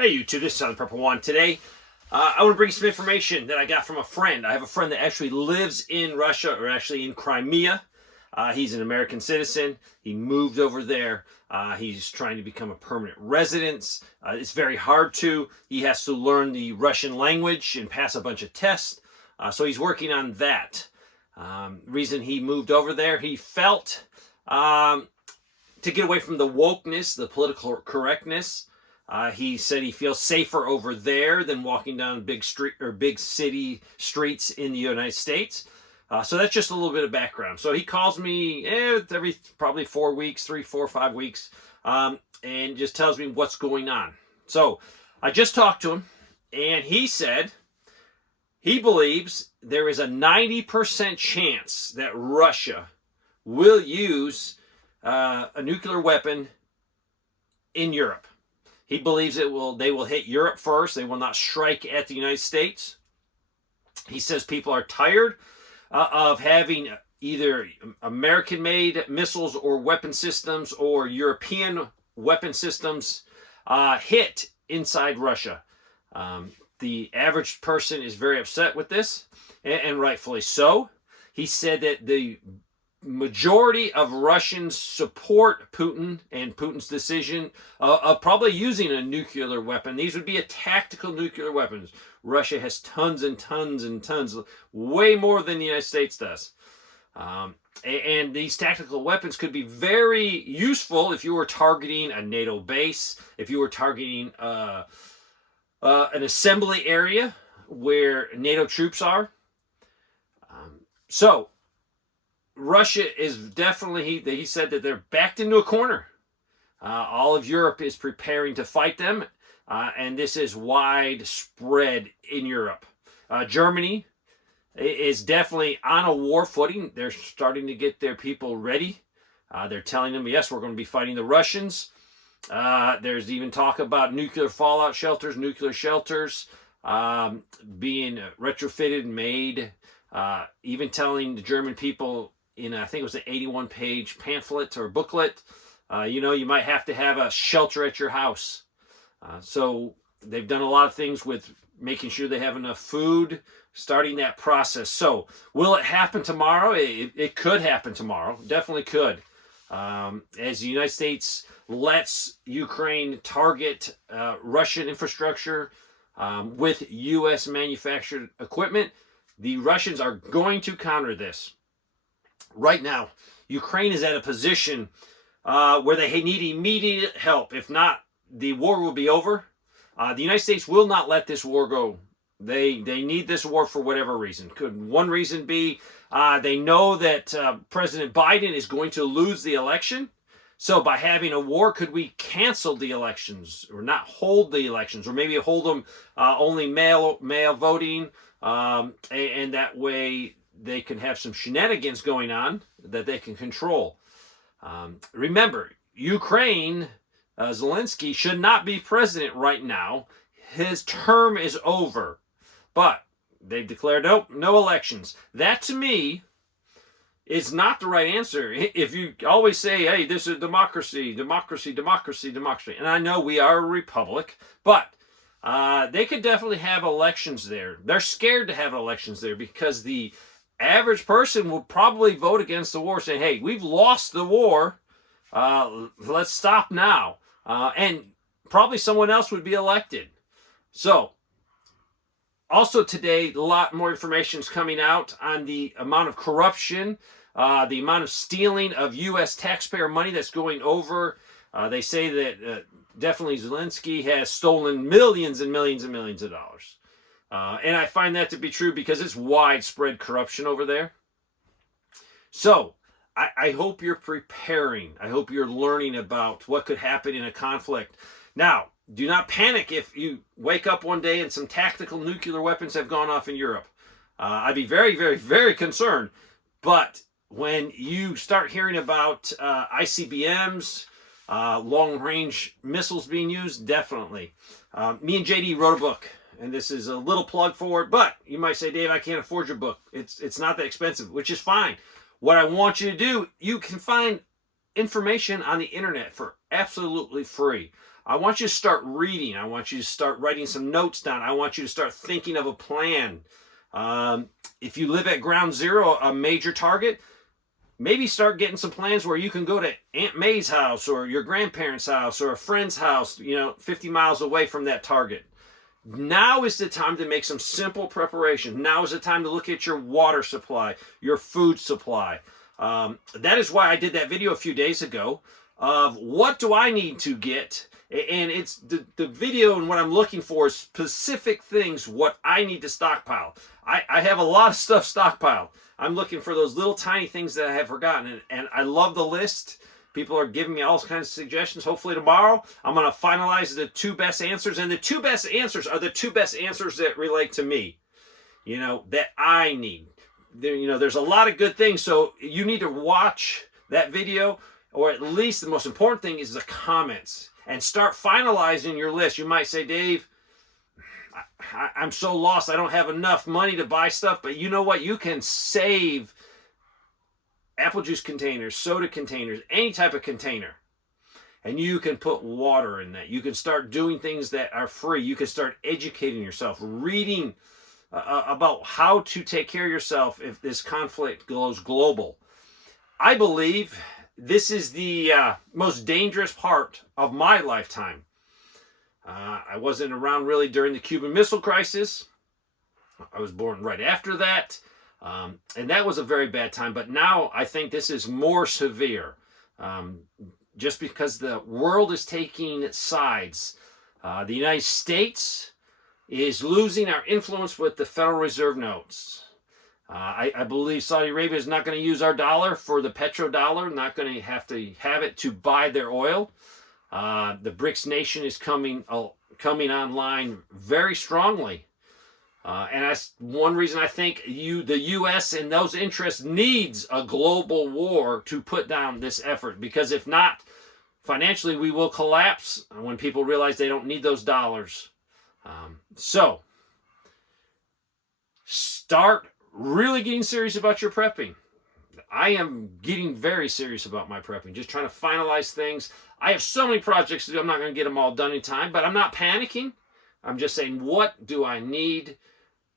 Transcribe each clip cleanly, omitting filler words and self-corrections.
Hey YouTube, this is Southern Purple One. Today, I want to bring some information that I got from a friend. I have a friend that actually lives in Russia, or actually in Crimea. He's an American citizen. He moved over there. He's trying to become a permanent resident. It's very hard to. He has to learn the Russian language and pass a bunch of tests. So he's working on that. Reason he moved over there, he felt to get away from the wokeness, the political correctness. He said he feels safer over there than walking down big city streets in the United States. So that's just a little bit of background. So he calls me every probably 4 weeks, 3, 4, 5 weeks, and just tells me what's going on. So I just talked to him, and he said he believes there is a 90% chance that Russia will use a nuclear weapon in Europe. He believes they will hit Europe first. They will not strike at the United States. He says people are tired of having either American-made missiles or weapon systems or European weapon systems hit inside Russia. The average person is very upset with this, and rightfully so. He said that the majority of Russians support Putin and Putin's decision of probably using a nuclear weapon. These would be a tactical nuclear weapons. Russia has tons and tons and tons, way more than the United States does. And these tactical weapons could be very useful if you were targeting a NATO base, if you were targeting an assembly area where NATO troops are. So Russia is definitely, he said that they're backed into a corner. All of Europe is preparing to fight them, and this is widespread in Europe. Germany is definitely on a war footing. They're starting to get their people ready. They're telling them, yes, we're going to be fighting the Russians. There's even talk about nuclear fallout shelters, being retrofitted and made. Even telling the German people, I think it was an 81-page pamphlet or booklet, you might have to have a shelter at your house. So they've done a lot of things with making sure they have enough food, starting that process. So will it happen tomorrow? It could happen tomorrow. Definitely could. As the United States lets Ukraine target Russian infrastructure with U.S. manufactured equipment, the Russians are going to counter this. Right now, Ukraine is at a position where they need immediate help. If not, the war will be over. The United States will not let this war go. They need this war for whatever reason. Could one reason be they know that President Biden is going to lose the election? So by having a war, could we cancel the elections or not hold the elections, or maybe hold them only mail voting, and that way they can have some shenanigans going on that they can control. Remember, Ukraine, Zelensky should not be president right now. His term is over. But they've declared no elections. That, to me, is not the right answer. If you always say, hey, this is democracy, democracy, democracy, democracy. And I know we are a republic, but they could definitely have elections there. They're scared to have elections there because the average person will probably vote against the war, saying, hey, we've lost the war. Let's stop now. And probably someone else would be elected. So, also today, a lot more information is coming out on the amount of corruption, the amount of stealing of U.S. taxpayer money that's going over. They say that definitely Zelensky has stolen millions and millions and millions of dollars. And I find that to be true because it's widespread corruption over there. So I hope you're preparing. I hope you're learning about what could happen in a conflict. Now, do not panic if you wake up one day and some tactical nuclear weapons have gone off in Europe. I'd be very, very, very concerned. But when you start hearing about ICBMs, long-range missiles being used, definitely. Me and JD wrote a book, and this is a little plug for it, but you might say, Dave, I can't afford your book. It's not that expensive, which is fine. What I want you to do, you can find information on the internet for absolutely free. I want you to start reading. I want you to start writing some notes down. I want you to start thinking of a plan. If you live at ground zero, a major target, maybe start getting some plans where you can go to Aunt May's house or your grandparents' house or a friend's house, 50 miles away from that target. Now is the time to make some simple preparation. Now is the time to look at your water supply, your food supply. That is why I did that video a few days ago of what do I need to get. And it's the video, and what I'm looking for is specific things, what I need to stockpile. I have a lot of stuff stockpiled. I'm looking for those little tiny things that I have forgotten. And I love the list. People are giving me all kinds of suggestions. Hopefully tomorrow I'm going to finalize the 2 best answers. And the 2 best answers are the 2 best answers that relate to me, that I need. There's a lot of good things. So you need to watch that video, or at least the most important thing is the comments, and start finalizing your list. You might say, Dave, I'm so lost. I don't have enough money to buy stuff. But you know what? You can save apple juice containers, soda containers, any type of container. And you can put water in that. You can start doing things that are free. You can start educating yourself, reading about how to take care of yourself if this conflict goes global. I believe this is the most dangerous part of my lifetime. I wasn't around really during the Cuban Missile Crisis. I was born right after that. And that was a very bad time. But now I think this is more severe. Just because the world is taking sides. The United States is losing our influence with the Federal Reserve notes. I believe Saudi Arabia is not going to use our dollar for the petrodollar, not going to have it to buy their oil. The BRICS nation is coming online very strongly. And that's one reason I think the U.S. and those interests needs a global war to put down this effort. Because if not, financially we will collapse when people realize they don't need those dollars. So, start really getting serious about your prepping. I am getting very serious about my prepping, just trying to finalize things. I have so many projects to do. I'm not going to get them all done in time, but I'm not panicking. I'm just saying, what do I need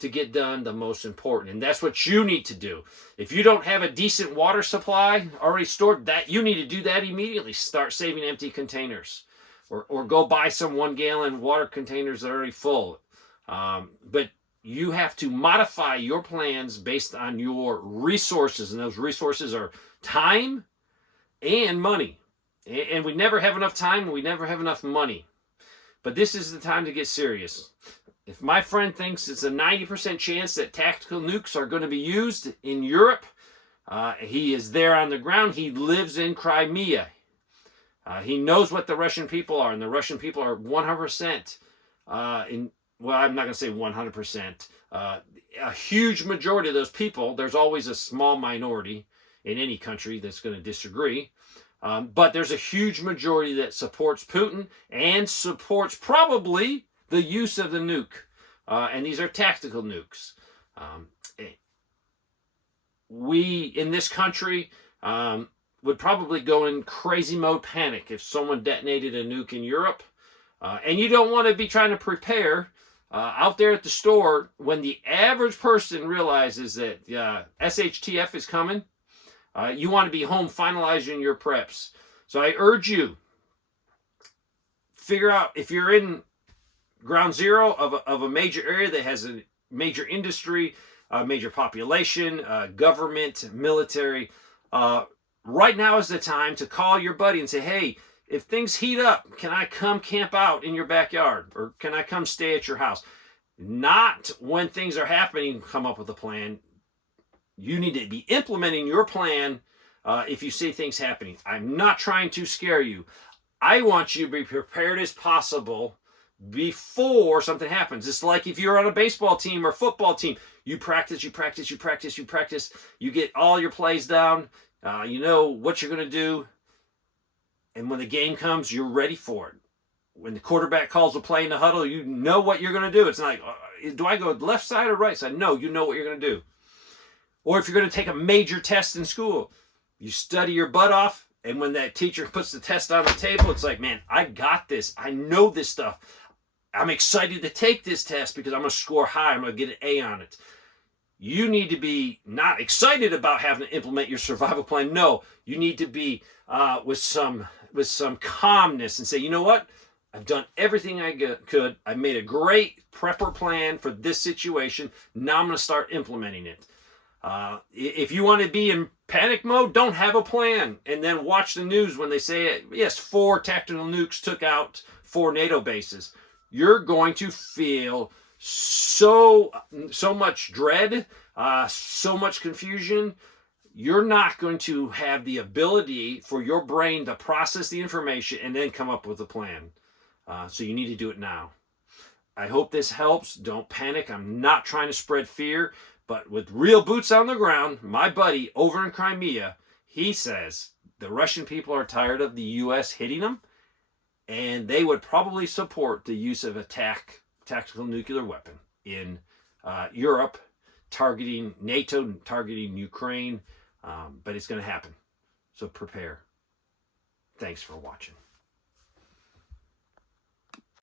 to get done the most important? And that's what you need to do. If you don't have a decent water supply already stored, that you need to do that immediately. Start saving empty containers, or go buy some 1-gallon water containers that are already full. But you have to modify your plans based on your resources, and those resources are time and money. And we never have enough time, and we never have enough money. But this is the time to get serious. If my friend thinks it's a 90% chance that tactical nukes are going to be used in Europe, he is there on the ground. He lives in Crimea. He knows what the Russian people are, and the Russian people are 100% well, I'm not going to say 100%. A huge majority of those people, there's always a small minority in any country that's going to disagree. But there's a huge majority that supports Putin and supports probably the use of the nuke. And these are tactical nukes. We, in this country, would probably go in crazy mode panic if someone detonated a nuke in Europe. And you don't want to be trying to prepare out there at the store when the average person realizes that SHTF is coming. You want to be home finalizing your preps. So I urge you, figure out if you're in ground zero of a major area that has a major industry, a major population, government, military. Right now is the time to call your buddy and say, hey, if things heat up, can I come camp out in your backyard? Or can I come stay at your house? Not when things are happening, come up with a plan. You need to be implementing your plan if you see things happening. I'm not trying to scare you. I want you to be prepared as possible before something happens. It's like if you're on a baseball team or football team. You practice. You get all your plays down. You know what you're going to do. And when the game comes, you're ready for it. When the quarterback calls a play in the huddle, you know what you're going to do. It's not like, do I go left side or right side? No, you know what you're going to do. Or if you're going to take a major test in school, you study your butt off And when that teacher puts the test on the table, it's like, man, I got this. I know this stuff. I'm excited to take this test because I'm going to score high. I'm going to get an A on it. You need to be not excited about having to implement your survival plan. No, you need to be with some calmness and say, you know what? I've done everything I could. I made a great prepper plan for this situation. Now I'm going to start implementing it. If you want to be in panic mode, don't have a plan and then watch the news when they say, yes, 4 tactical nukes took out 4 NATO bases. You're going to feel so much dread, so much confusion. You're not going to have the ability for your brain to process the information and then come up with a plan. So you need to do it now. I hope this helps. Don't panic. I'm not trying to spread fear, but with real boots on the ground, my buddy over in Crimea, he says the Russian people are tired of the U.S. hitting them, and they would probably support the use of a tactical nuclear weapon in Europe, targeting NATO, targeting Ukraine, but it's going to happen. So prepare. Thanks for watching.